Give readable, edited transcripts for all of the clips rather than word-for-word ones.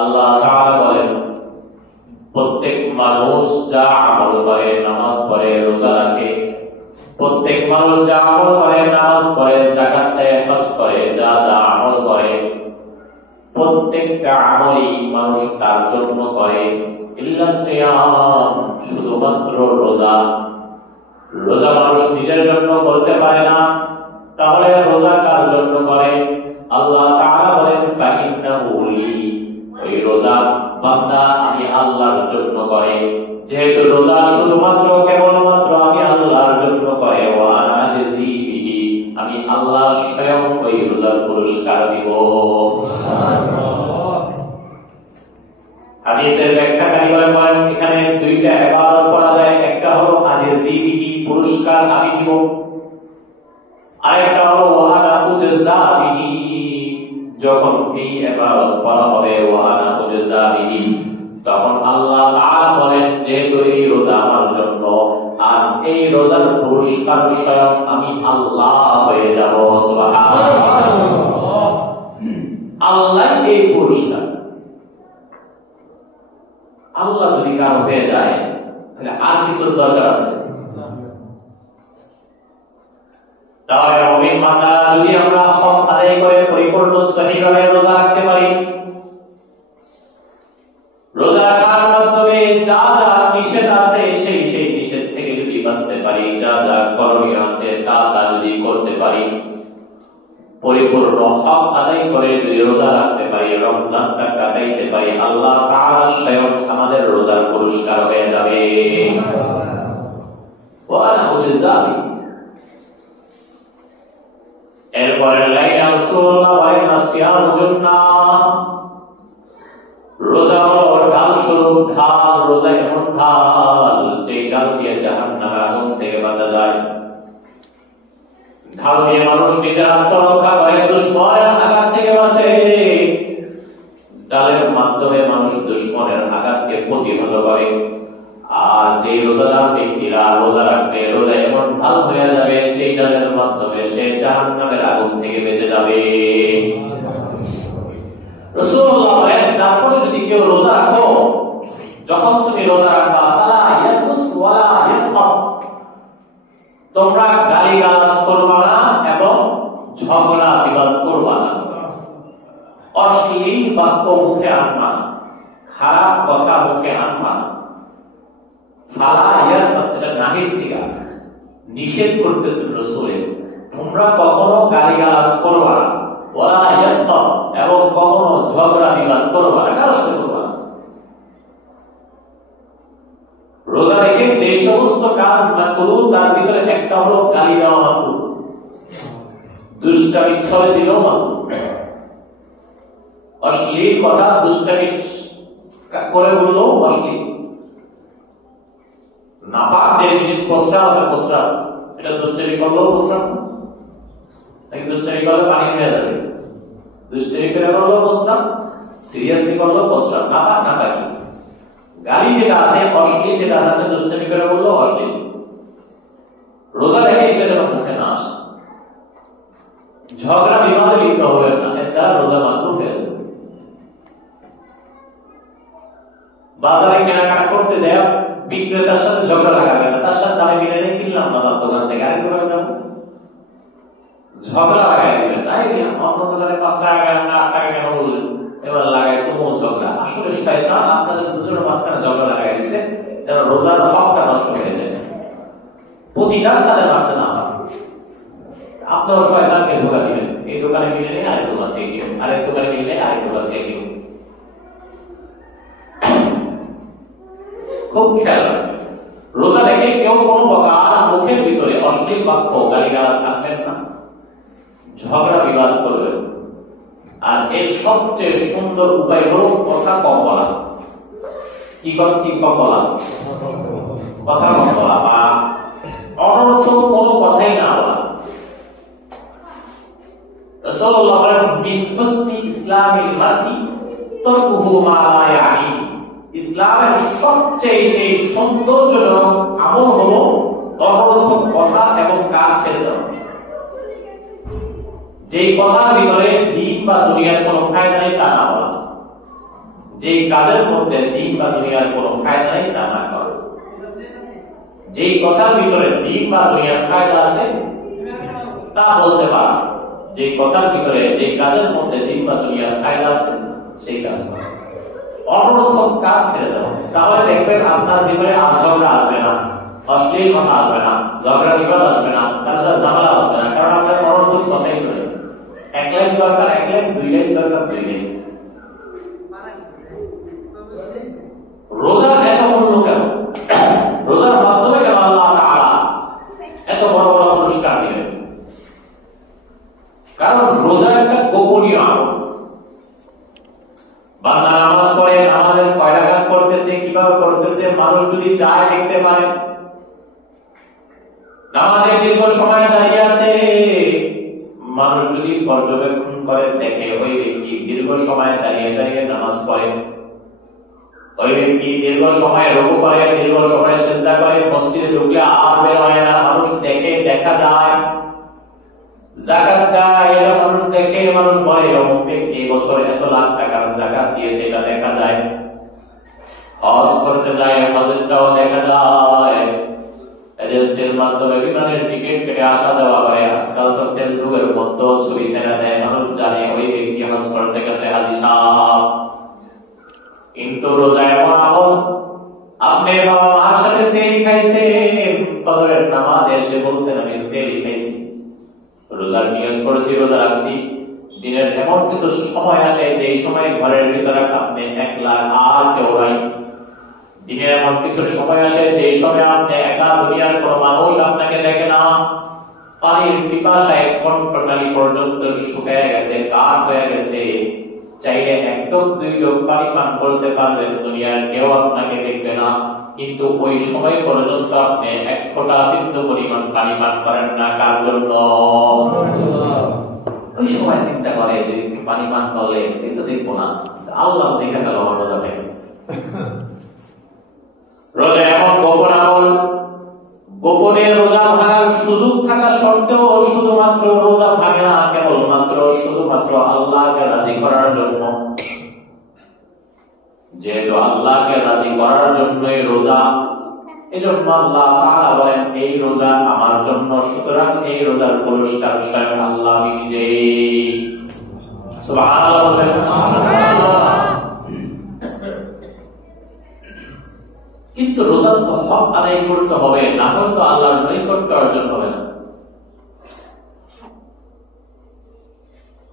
আল্লাহ তাআলা বলেন, প্রত্যেক মানুষ যা আমল করে, নামাজ পড়ে, রোজা রাখে, প্রত্যেক মানুষ যা আমল করে, নামাজ পড়ে, যাকাত দেয়, হজ করে, যা যা আমল করে, প্রত্যেকটা আমলই মানুষ তার জন্য করে, ইল্লা সিয়াম, শুধুমাত্র রোজা। রোজা মানুষ নিজের জন্য করতে পারে না, তাহলে রোজা কার জন্য করে? আল্লাহ তাআলা বলেন, ফাইন্নাহু লি, ওই রোজা বান্দা আমি আল্লাহর জন্য করে। যেহেতু রোজা শুধুমাত্র কেবলমাত্র আমি আল্লাহর জন্য করে, ওয়া আনা আজজি বিহি, আমি আল্লাহ স্বয়ং ওই রোজার পুরস্কার দিব। হাদিসের ব্যাখ্যাকারী বলেন, এখানে দুইটা ইবাদত করা যায়, একটা হলো আজজি বিহি, পুরস্কার আমি দিব, আরেকটা হলো ওয়া আনা উজজা বিহি, যখন এই ইবাদত করা হবে, ওয়া আনা উজজা বিহি, তখন আল্লাহ তাআলা বলেন, যেহেতু এই রোজা আমার জন্য, আর এই রোজার পুরস্কার স্বয়ং আমি আল্লাহ হয়ে যাব। সুবহানাল্লাহ, আল্লাহ এই পুরস্কার। আল্লাহ যদি কারো হয়ে যায়, তাহলে আর কিছু দরকার আছে? তাহলে মুমিন বান্দা যদি আমরা হক আদায় করে পরিপূর্ণ সহিভাবে রোজা রাখতে পারি, রোজা রাখার মাধ্যমে যা যা নিষেধ আছে সেই সেই নিষেধ থেকে যদি বাঁচতে পারি, যা যা করণীয় আছে তা তা যদি করতে পারি, পরিপূর্ণ হক আদায় করে যদি রোজা রাখতে পারি, রমজানটা কাটাইতে পারি, আল্লাহ তাআলা স্বয়ং আমাদের রোজার পুরস্কার হয়ে যাবে। এরপরে লাইলা রাসূলুল্লাহ বলেন, সিয়ামু জান্নাহ, রোজা হলো ঢাল স্বরূপ ঢাল। রোজা এমন ঢাল, যে ঢাল দিয়ে জাহান্নামের আগুন থেকে বাঁচা যায়। ঢাল দিয়ে মানুষ নিজের আত্মরক্ষা করে, দুশমনের আঘাত থেকে বাঁচে। ঢালের মাধ্যমে মানুষ দুশমনের আঘাতকে প্রতিহত করে। আর যে রোজাদার ব্যক্তিরা রোজা রাখবে, রোজা এমন ঢাল হয়ে যাবে, যে ঢালের মাধ্যমে সে জাহান্নামের আগুন থেকে বেঁচে যাবে। রাসূলুল্লাহ বলেন, তারপরে যদি কেউ রোজা রাখো, যখন তুমি রোজা রাখবা, ফালা ইয়াকুস ওয়ালা ইয়াসফা, তোমরা গালিগালাজ করবা না এবং ঝগড়া বিবাদ করবা না, অশ্লীল বাক্য মুখে আনবা না, খারাপ কথা মুখে আনবা না। ফালা ইয়াকুস, এটা নাহির সিগা, নিষেধ করতেছেন রাসূল, তোমরা কখনো গালিগালাজ করবা না, ওয়ালা ইয়াসফা, এবং কখনো ঝগড়া বিবাদ করবা না, কারোর সাথে করবা না। রোজা রেখে যে সমস্ত কাজ না করুন, তার ভিতরে একটা হলো গালি দেওয়া মাত্র, দুষ্টামি ছড়ে দিলেও মাত্র, অশ্লীল কথা দুষ্টামি করে বললেও অশ্লীল, নাপাক যে জিনিস প্রস্তাব আছে প্রস্তাব, এটা দুষ্টামি করলেও প্রস্তাব, নাকি দুষ্টামি করলে পানি হয়ে যাবে, দুষ্টামি করে করলেও প্রস্তাব, সিরিয়াসলি করলেও প্রস্তাব, নাপাক নাপাকি। গালি যেটা আছে, অশ্লীল যেটা আছে, দুষ্টামি করে বললো অশ্লীল। রোজা রেখে সেটা মুখে না আসে, ঝগড়া বিবাদে লিপ্ত হবে না, এটা রোজা মাত্র হয়ে যাবে। বাজারে কেনাকাটা করতে যায়, বিক্রেতার সাথে ঝগড়া লাগাবে না, তার সাথে দামে কিনে নিয়ে কিনলাম না, তার দোকান থেকে আরেক দোকানে যাবো, ঝগড়া লাগাই দিবেন না, অন্য দোকানে 5 টাকা কেন না 8 টাকা কেন বললেন, এবার লাগাই তুমুল ঝগড়া। আসলে শয়তান আপনাদের দুজনের মাঝখানে ঝগড়া লাগাই দিচ্ছে, যেন রোজার হকটা নষ্ট হয়ে যায়, প্রতিদান তাদের মারতে না পারে। আপনারা শয়তানকে ধোঁকা দিবেন, এই দোকানে কিনে নিয়ে আরেক দোকান থেকে কিনুন, আরেক দোকানে কিনে নিয়ে আরেক দোকান থেকে কিনুন। খুব খেয়াল রাখবেন, রোজা রেখে কেউ কোনো প্রকার মুখের ভিতরে অশ্লীল বাক্য গালিগালাজ আনবেন না, ঝগড়া বিবাদ করবেন। আর এর সবচেয়ে সুন্দর উপায় হলো কথা কম বলা। কি কম বলা? কথা কম বলা, বা অনর্থক কোনো কথাই না বলা। রাসূলুল্লাহ বলেন, মিন হুসনি ইসলামিল মারই তারকুহু মা লা ইয়ানি, ইসলামের সবচেয়ে সৌন্দর্যজনক আমল হলো অনর্থক কথা এবং কাজ ছেড়ে দেওয়া। যেই কথার ভিতরে দিন বা দুনিয়ার কোনো ফায়দা নেই তা না বলা। যে কাজের মধ্যে দিন বা দুনিয়ার কোনো ফায়দা নেই তা না করো। যে কথার ভিতরে দিন বা দুনিয়ার ফায়দা আছে তা বলতে পারো। যে কথার ভিতরে যে কাজের মধ্যে দিন বা দুনিয়ার ফায়দা আছে সেই কাজ করো। অনর্থক কাজ ছেড়ে দাও, তাহলে দেখবেন আপনার ভিতরে ঝগড়া আসবে না, অশ্লীল কথা আসবে না, ঝগড়া বিবাদ আসবে না, তার সাথে ঝামেলা আসবে না, কারণ আপনার অনর্থক কথাই করে। এক লাইন দরকার এক লাইন, দুই লাইন দরকার দুই লাইন। রোজার এত মূল্য কেন? রোজার মাধ্যমে কেন আল্লাহ তাআলা এত বড় বড় পুরস্কার দিলেন? কারণ রোজা একটা গোপনীয় আমল। বান্দা নামাজ পড়ে, নামাজের কয় রাকাত করতেছে, কিভাবে করতেছে মানুষ যদি চায় দেখতে পারে। নামাজে দীর্ঘ সময় দাঁড়িয়ে আছে, মানুষ যদি পর্যবেক্ষণ করে দেখে ওই ব্যক্তি দীর্ঘ সময় দাঁড়িয়ে দাঁড়িয়ে নামাজ পড়ে, ওই ব্যক্তি দীর্ঘ সময় রুকু করে, দীর্ঘ সময় সিজদা করে, মসজিদে ঢুকলে আর বের হয় না, মানুষ দেখে, দেখা যায়। যাকাত দেয়, এটা মানুষ দেখে, মানুষ বলে অমুক ব্যক্তি এই বছর এত লাখ টাকার যাকাত দিয়েছে, এটা দেখা যায়। হজ করতে যায়, হজটাও দেখা যায়। এজেন্সির মাধ্যমে বিমানের টিকিট কেটে আসা দেওয়া করে। আজকাল তো ফেসবুকের মধ্যে ছবি ছেড়ে দেয়, মানুষ জানে ওই ব্যক্তি হজ করতে গেছে, হাজী সাহেব। কিন্তু রোজা এমন আমল, আপনি বাবা মার সাথে সেহরি খাইছেন, ফজরের নামাজ এসে বলছেন আমি সেহরি খাইছি, রোজার নিয়ত করেছি, রোজা রাখছি। দিনের এমন কিছু সময় আসে যে এই সময় ঘরের ভিতরে আপনি একলা, আর কেউ নাই। দিনের এমন কিছু সময় আসে যে সময় আপনি একা, দুনিয়ার কোনো মানুষ আপনাকে দেখে না। পানির পিপাসায় কণ্ঠনালী পর্যন্ত শুকিয়ে গেছে, কাঠ হয়ে গেছে, চাইলে এক ঢোক দুই ঢোক পানি পান করতে পারবেন, দুনিয়ার কেউ আপনাকে দেখবে না। কিন্তু ওই সময় পর্যন্ত আপনি এক ফোঁটা বিন্দু পরিমাণ পানি পান করেন না। কার জন্য? ওই সময় চিন্তা করে যে পানি পান করলে কিন্তু দেখবো না, আল্লাহ দেখে গেল আমার রোজা থেকে। রোজা এমন গোপন আমল, গোপনে রোজা ভাঙার সুযোগ থাকা সত্ত্বেও শুধুমাত্র রোজা ভাঙে না, কেবলমাত্র শুধুমাত্র আল্লাহকে রাজি করার জন্য। যেহেতু আল্লাহকে রাজি করার জন্যই রোজা, এজন্য আল্লাহ তাআলা বলেন এই রোজা আমার জন্য, সুতরাং এই রোজার পুরস্কার স্বয়ং আল্লাহ নিজেই। সুবহানাল্লাহ। কিন্তু রোজার তো হক আদায় করতে হবে, না হলে তো আল্লাহর নৈকট্য অর্জন হবে না।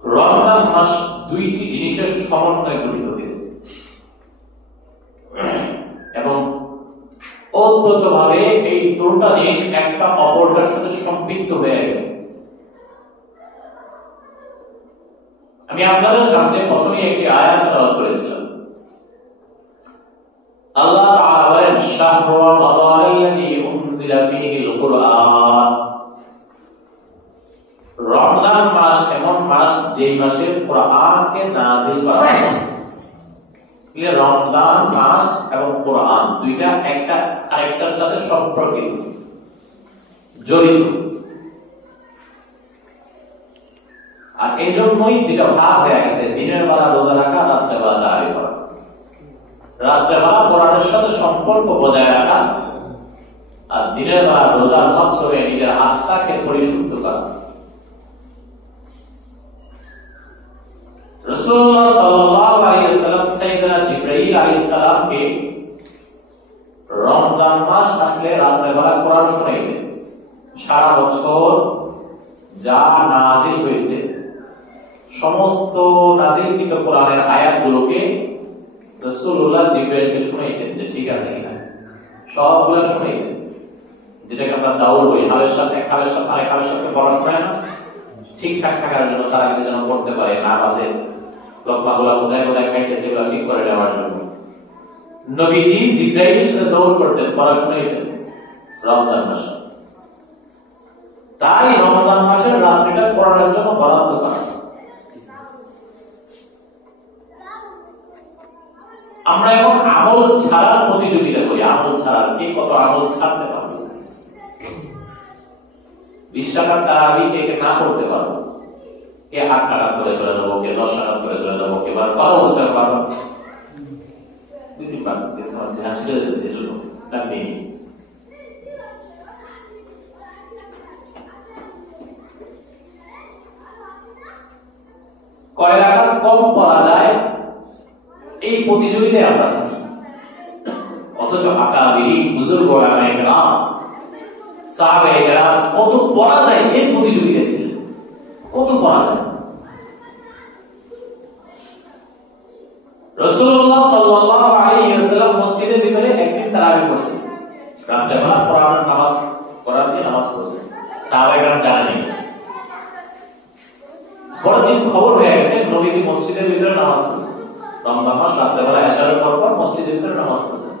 রমজান মাস দুইটি জিনিসের সমন্বয়ে গঠিত হয়েছে এবং ওতপ্রোতভাবে এই দুটো জিনিস একটা অপরটার সাথে সম্পৃক্ত হয়ে গেছে। আমি আপনাদের সামনে প্রথমে একটি আয়াত তেলাওয়াত করেছিলাম। আল্লাহ তাআলা বলেন শাহরু রমাদানাল্লাযী উনজিলা ফীহিল কুরআন। রমজান মাস এমন মাস যে মাসে কোরআনকে নাযিল করা হয়। রমজান মাস এবং কোরআন দুইটা একটা আরেকটার সাথে সম্পর্কিত, জড়িত। আর এই জন্যই দুইটা ভাগ হয়ে গেছে, দিনের বেলা রোজা রাখা, রাত্রে বেলা তারাবি করা। রাত্রে বেলা কোরআনের সাথে সম্পর্ক বজায় রাখা, আর দিনের বেলা রোজার মাধ্যমে নিজের আত্মাকে পরিশুদ্ধ করা। রাসূলুল্লাহ সাল্লাল্লাহু আলাইহি ওয়াসাল্লাম সাইয়েদনা জিবরাইল আলাইহিস সালামকে রমজান মাস আসলে রাত্রে বেলা কোরআন শোনাইতেন। সারা বছর যা নাযিল হয়েছে সমস্ত নাযিলকৃত কোরআনের আয়াতগুলোকে রাসূলুল্লাহ জিবরাইলকে শোনাইতেন যে ঠিক আছে কিনা, সবগুলো শোনাইতেন। যেটাকে আমরা দাউল বলি, হালের সাথে আরেক হালের সাথে পড়া শোনায় না, ঠিকঠাক থাকার জন্য, তারা কিন্তু যেন পড়তে পারে না বাজে, লোকমাগুলা কোথায় কোথায় খাইতেছে এগুলো ঠিক করে নেওয়ার জন্য নবীজি জিবরাইলের সাথে দৌড় করতেন, পড়াশোনা হইতেন রমজান মাসে। তাই রমজান মাসের রাত্রিটা কোরআনের জন্য বরাদ্দ করা। আমরা এখন আমল ছাড়ার প্রতিযোগিতা করি, আমল ছাড়ার কে কত আমল ছাড়তে পারবে, 20 টাকার তারাবি কে না করতে পারবো, কে 8 টাকা করে চলে যাবো, কে 10 টাকা করে চলে যাবো, কে কত বছর পারবো। তিনবার ধ্যান ছেড়ে দিয়েছে, এজন্য তার নেই। কয় রাকাত কম পড়া যায় এই প্রতিযোগিতায় আমরা থাকি, অথচ আকাবিরি বুজুর্গরা একরাম সাহাবায়ে কেরাম কত পড়া যায় এই প্রতিযোগিতা ছিল, কত পড়া যায়। রাসূলুল্লাহ সাল্লাল্লাহু আলাইহি ওয়াসাল্লাম মসজিদের ভিতরে একদিন তারাবি পড়ছেন, রাত্রেবেলা কোরআন নামাজ পড়ছেন, সাহাবায়ে কেরাম জানেন না। পরদিন খবর হয়ে গেছে নবীজি মসজিদের ভিতরে নামাজ পড়ছেন, রমজান মাস রাত্রেবেলা এশারের পর মসজিদের ভিতরে নামাজ পড়ছেন।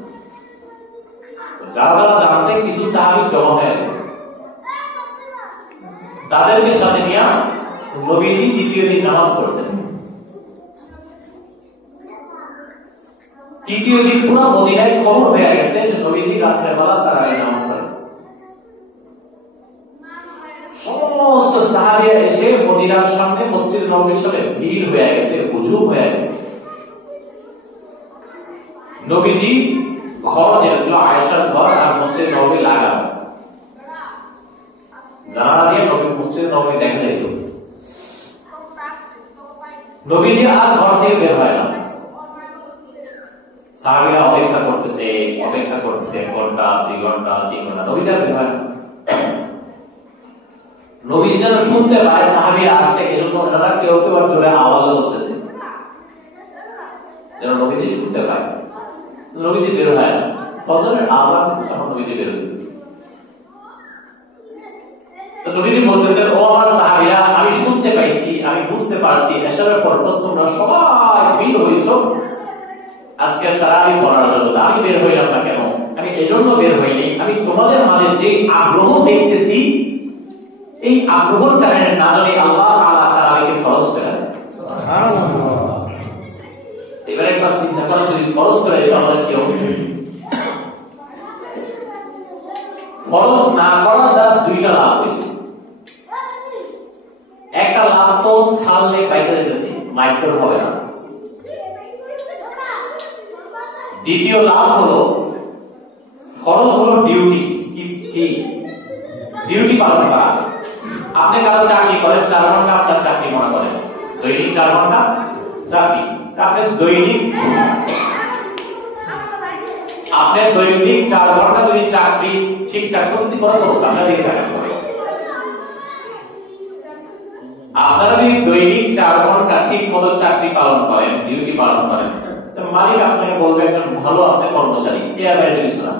যারা যারা জানছে কিছু সাহাবী জমা হয়ে গেছে, তাদেরকে সাথে নিয়ে নবীজি দ্বিতীয় দিন নামাজ পড়ছেন। তৃতীয় দিন পুরো মদিনায় খবর হয়ে গেছে যে নবীজি রাত্রেবেলা তারাবি নামাজ পড়েন। সমস্ত সাহাবীরা এসে মদিনার সামনে মসজিদ নববীর সামনে ভিড় হয়ে গেছে, হুজুম হয়ে গেছে। নবীজি ঘর যেটা ছিল আয়েশার ঘর আর মসজিদ নববী লাগানো, জানালা দিয়ে নবী মসজিদ নববী দেখা যেত। নবীজি আর ঘর থেকে বের হয় না, সাহাবীরা অপেক্ষা করতেছে ঘন্টা 2 ঘন্টা 3 ঘন্টা, নবীজি আর বের হয় না। নবীজি যেন শুনতে পায় সাহাবীরা আসছে, এজন্য ওনারা কেউ কেউ জোরে আওয়াজ করতেছে যেন নবীজি শুনতে পায়। নবীজি বের হয় না, ফজরের আযান তখন নবীজি বের হয়েছে। তো নবীজি বলতেছেন, ও আমার সাহাবীরা, আমি শুনতে পাইছি, আমি বুঝতে পারছি এশারের পর তোমরা সবাই ভিড় হইছো আজকে তারাবি পড়ার জন্য। আমি বের হইলাম না কেন? আমি এজন্য বের হইনি, আমি তোমাদের মাঝে যে আগ্রহ দেখতেছি এই আগ্রহের কারণে না জানি আল্লাহ তাআলা তারাবিকে ফরজ করে দেন। সুবহানাল্লাহ। এবারে একবার চিন্তা করো, যদি ফরজ করে এটা আমাদের কি অবস্থা? ফরজ না করার দ্বারা দুইটা লাভ হয়েছে। একটা লাভ তো ছাড়লে পাইতে যেতেছি, মাইক্রো হবে না। দ্বিতীয় লাভ হলো ফরজ হলো ডিউটি, কি ডিউটি পালন করা। আপনি কারো চাকরি করেন, 4 ঘন্টা আপনার চাকরি মনে করেন, দৈনিক 4 ঘন্টা চাকরি। আপনি দৈনিক 4 ঘন্টা যদি চাকরি ঠিকঠাক করতে পারো আপনার দিকে থাকেন। আপনারা যদি দৈনিক 4 ঘন্টা ঠিক মতো চাকরি পালন করেন, ডিউটি পালন করেন, মালিক আপনাকে বলবে একজন ভালো আপনি কর্মচারী, এর বাইরে কিছু না।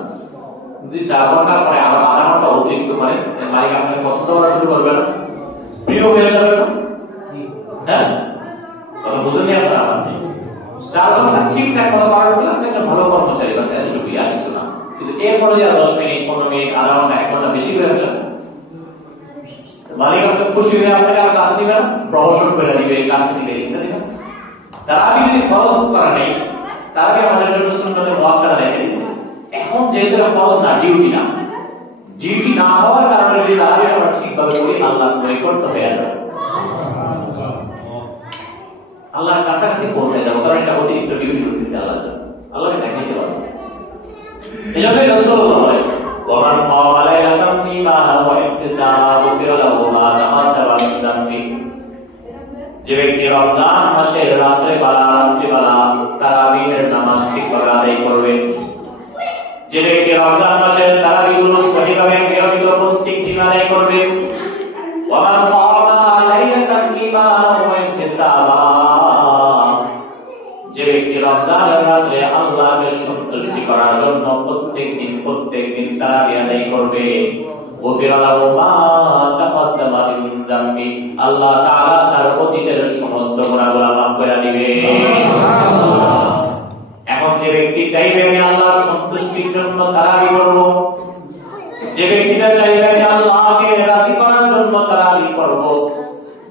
যদি 4 ঘন্টা পরে আবার আধা ঘন্টা অতিরিক্ত করেন, মালিক আপনাকে পছন্দ করা শুরু করবে না, প্রিয় হয়ে যাবে না। হ্যাঁ, কথা বুঝলেন আপনারা? 4 ঘন্টা ঠিকঠাক মতো পালন করলে আপনি একটা ভালো কর্মচারী, বাস এতটুকুই, আর কিছু না। কিন্তু এরপরে যে 10 মিনিট 15 মিনিট আধা ঘন্টা 1 ঘন্টা বেশি করে ফেলেন, মালিক আপনাকে খুশি হয়ে আপনাকে আর কাজ দিবে না, প্রমোশন করে দিবে, কাজ দিবে, ইত্যাদি। তারাবি যদি ফরজ করা নেই, তারাবি আমাদের জন্য সুন্নতে মুআক্কাদা রেখে দিয়েছে। এখন যেহেতু ফরজ না, ডিউটি না হওয়ার কারণে যদি তারাবি আমরা ঠিকভাবে করি, আল্লাহর নৈকট্য হয়ে যাবে, আল্লাহর কাছাকাছি পৌঁছে যাবো, কারণ এটা অতিরিক্ত ডিউটি করতেছে আল্লাহকে দেখাইতে পারবো। এই জন্য রাসূলুল্লাহ বলেন, ওমান ক্বামা লাইলাতান ঈমানান ওয়া ইহতিসাবান গুফিরা লাহু মা তাকাদ্দামা মিন যামবি। যে ব্যক্তি রমজান মাসের রাত্রিবেলা তারাবির নামাজ ঠিকভাবে আদায় করবে, যে ব্যক্তি রমজান মাসের তারাবিগুলো সঠিকভাবে নিয়মিত প্রত্যেক দিন আদায় করবে, ওমান ক্বামা লাইলাতান ঈমানান ওয়া ইহতিসাবান, যে ব্যক্তি রমজানের রাতে আল্লাহকে সন্তুষ্টি করার জন্য প্রত্যেক দিন তারাবি আদায় করবে, গুফিরা লাহু মা তাকাদ্দামা মিন যামবি, আল্লাহ তাআলা তার অতীতের সমস্ত গুনাহগুলো মাফ করে দিবে। এখন যে ব্যক্তি চাইবে আমি আল্লাহর সন্তুষ্টির জন্য তারাবি করব, যে ব্যক্তিটা চাইবে আমি আল্লাহকে রাজি করার জন্য তারাবি করব,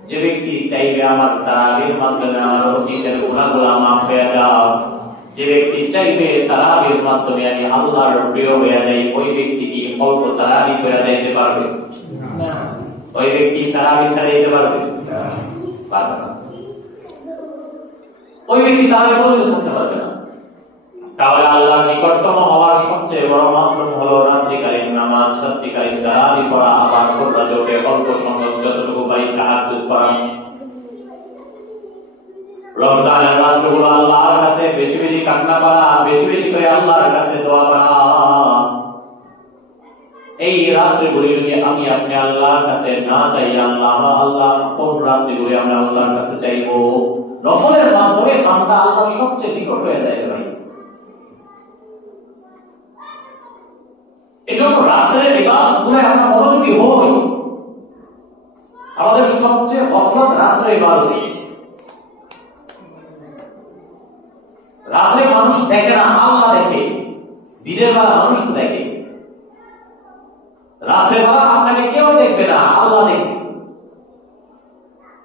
যে ব্যক্তি চাইবে আমার তারাবির মাধ্যমে আমার অতীতের গুনাহগুলো মাফ হয়ে যাও, যে ব্যক্তি চাইবে তারাবির মাধ্যমে আমি আল্লাহর প্রিয় হয়ে যাই, ওই ব্যক্তি কি অল্প তারাবি করে যাইতে পারবে? না। ওই ব্যক্তি তারাবি ছাড়া যেতে পারবে? পারবে না। ওই ব্যক্তি তারাবি পড়লে ছাড়তে পারবে না। তাহলে আল্লাহর নিকটতম হওয়ার সবচেয়ে বড় মাধ্যম হলো রাত্রিকালীন নামাজ, রাত্রিকালীন তারাবি পড়া, আবার রাজকে অল্প সময় যতটুকু পারি তাহাজ্জুদ করা। রমজানের রাতগুলো আল্লাহর কাছে বেশি বেশি কান্না করা, বেশি বেশি করে আল্লাহর কাছে দোয়া করা। এই রাত্রিগুলি যদি আমি আপনি আল্লাহর কাছে না চাই, আল্লাহ কোন রাত্রিগুলি আমরা আল্লাহর কাছে চাইবো? নফলের মাধ্যমে আমরা আল্লাহর সবচেয়ে নিকট হয়ে যায় ভাই। এই জন্য রাত্রের ইবাদতগুলো আমরা মনোযোগী হই। আমাদের সবচেয়ে গফলত রাত্রের ইবাদত। রাত্রে মানুষ দেখে না, আল্লাহ দেখে। দিনের বেলা মানুষ দেখে, রাত্রে বেলা আপনাকে কেউ দেখবে না, আল্লাহ দেখবে।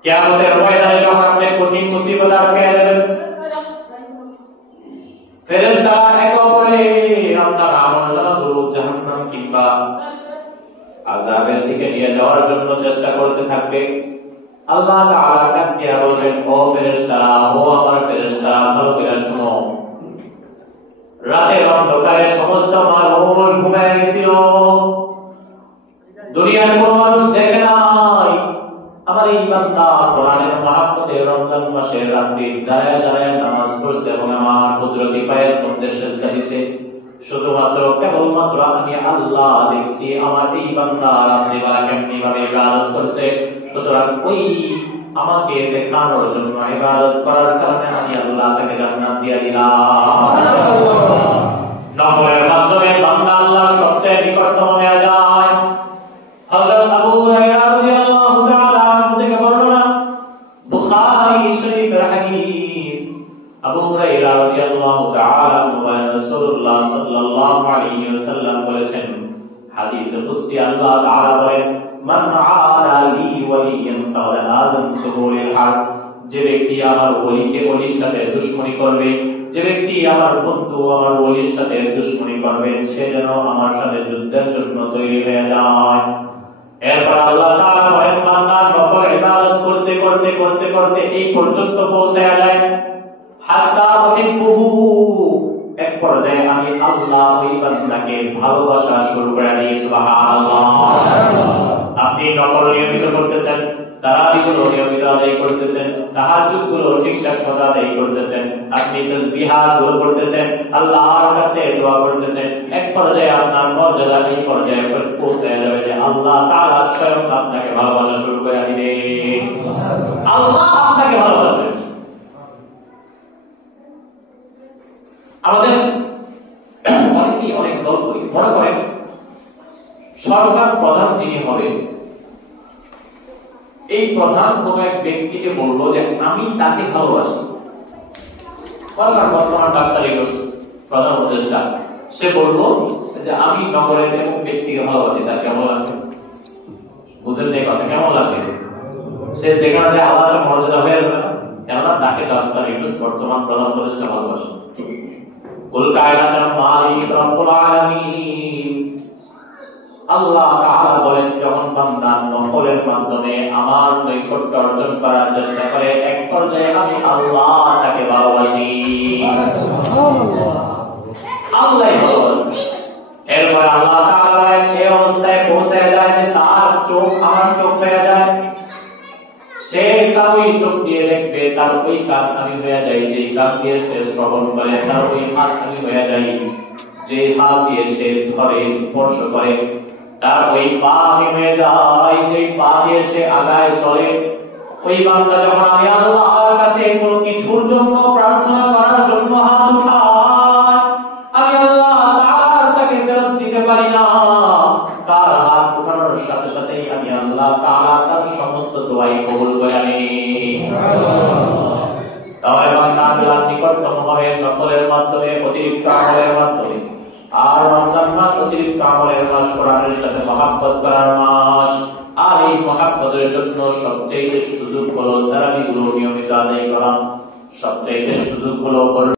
কিয়ামতের ময়দানে যখন আপনি কঠিন মুসিবত আটকে যাবেন, ফেরেশতারা একে অপরে আপনার আমলনামাগুলো জাহান্নাম কিংবা আযাবের দিকে নিয়ে যাওয়ার জন্য চেষ্টা করতে থাকবে। আল্লাহ তাআলা ডাকিয়ে বলবেন, ও ফেরেশতারা, ও আমার ফেরেশতারা, ভালো করে শোনো। রাতের অন্ধকারে সমস্ত মানুষ ঘুমিয়ে গেছিল, দুনিয়ার কোন মানুষ দেখে নাই। আমার এই বান্দা কোরআনের মহব্বতে রমজান মাসের রাত্রি দাঁড়ায় দাঁড়ায় নামাজ পড়ছে এবং আমার কুদরতি পায়ের মধ্যে সিজদা দিছে। শুধুমাত্র কেবলমাত্র আমি আল্লাহ দেখছি আমার এই বান্দা রাত্রিবেলা কেমনি ভাবে ইবাদত করছে। সুতরাং ওই আমাকে দেখানোর জন্য ইবাদত করার কারণে আমি আল্লাহ তাকে জান্নাত দিয়ে দিলাম। নফলের মাধ্যমে বান্দা আল্লাহর সবচেয়ে নিকটতম হয়ে যায়। হযরত আবু হুরায়রা রাদিয়াল্লাহু তাআলা আনহু থেকে বর্ণনা, বুখারী শরীফের হাদিস। আবু হুরায়রা রাদিয়াল্লাহু তাআলা আনহু রাসূলুল্লাহ সাল্লাল্লাহু আলাইহি ওয়াসাল্লাম বলেছেন, হাদিসে কুদসি আল্লাহ তাআলা বলেন, মান আলা লি ওয়ালিয়ান ফাকাদ আযানতুহু লিল হারব। যে ব্যক্তি আমার ওলিকে ওলির সাথে দুশমনি করবে, যে ব্যক্তি আমার বন্ধু আমার ওলির সাথে দুশমনি করবে, সে যেন আমার সাথে যুদ্ধের জন্য তৈরি হয়ে যায়। এরপর আল্লাহ তাআলা বলেন, বান্দা নফল ইবাদত করতে করতে করতে করতে এই পর্যন্ত পৌঁছে যায়, হাত্তা উহিব্বুহু, এক পর্যায়ে আমি আল্লাহ ওই বান্দাকে ভালোবাসা শুরু করে দিই। সুবহানাল্লাহ। আপনি নফল নিয়মিত করতেছেন, তারাবিগুলো নিয়মিত আদায় করতেছেন, তাহাজ্জুদগুলো ঠিকঠাক মতো আদায় করতেছেন, আপনি তাসবিহাতগুলো করতেছেন, আল্লাহর কাছে দোয়া করতেছেন, এক পর্যায়ে আপনার মর্যাদা এই পর্যায়ে পৌঁছে যাবে যে আল্লাহ তাআলা স্বয়ং আপনাকে ভালোবাসা শুরু করে দিবে। আল্লাহ আপনাকে ভালোবাসবে। আমাদের অনেকেই অনেক দল করি, মনে করেন সরকার প্রধান যিনি হবে, এই প্রধান কোন এক ব্যক্তিকে বললো যে আমি তাকে ভালোবাসি। বর্তমান ডাক্তার ইউনূস প্রধান উপদেষ্টা, সে বললো যে আমি নগরের এমন ব্যক্তিকে ভালোবাসি। তার কেমন লাগবে? বুঝেন এই কথা? কেমন লাগবে? সে যেখানে যে আল্লাহর মর্যাদা হয়ে যাবে না, কেননা তাকে ডাক্তার ইউনূস বর্তমান প্রধান উপদেষ্টা ভালোবাসে। কুল কায়নাতুল মালিক রব্বুল আলামিন। আল্লাহ তাআলা বলেন, যখন বান্দা নফলের মাধ্যমে আমার নৈকট্য অর্জন করার চেষ্টা করে, এক পর্যায়ে আমি আল্লাহ তাকে ভালোবাসি। আল্লাহ ভালোবাসি। এরপর আল্লাহ তাআলা এই অবস্থায় পৌঁছে যায় যে তার চোখ আমার চোখ হয়ে যায়, সে তার ওই চোখ দিয়ে দেখবে, তার ওই কান আমি হয়ে যাই, যে কান দিয়ে সে শ্রবণ করে, তার ওই হাত আমি হয়ে যাই, যে হাত দিয়ে সে ধরে স্পর্শ করে, তার ওই পা আমি হয়ে যায়, যে পা দিয়ে সে আগায় চলে। ওই বান্দা যখন আমি আল্লাহর কাছে কোনো কিছুর জন্য প্রার্থনা করার জন্য হাত উঠাই, আমি আল্লাহ তাআলা তাকে ফেরত দিতে পারি না। তার হাত উঠানোর সাথে সাথেই আমি আল্লাহ তাআলা তার সমস্ত দোয়াই কবুল করে নিই। তাহলে বান্দা আল্লাহর নিকটতম হবে নফলের মাধ্যমে, অতিরিক্ত আমলের মাধ্যমে। আর রমজান মাস অতিরিক্ত আমলের মাস, কোরআনের সাথে মহব্বত করার মাস। আর এই মহব্বতের জন্য সবচেয়ে সুযোগ হলো তারাবিগুলো নিয়মিত আদায় করা, সবচেয়ে সুযোগ হলো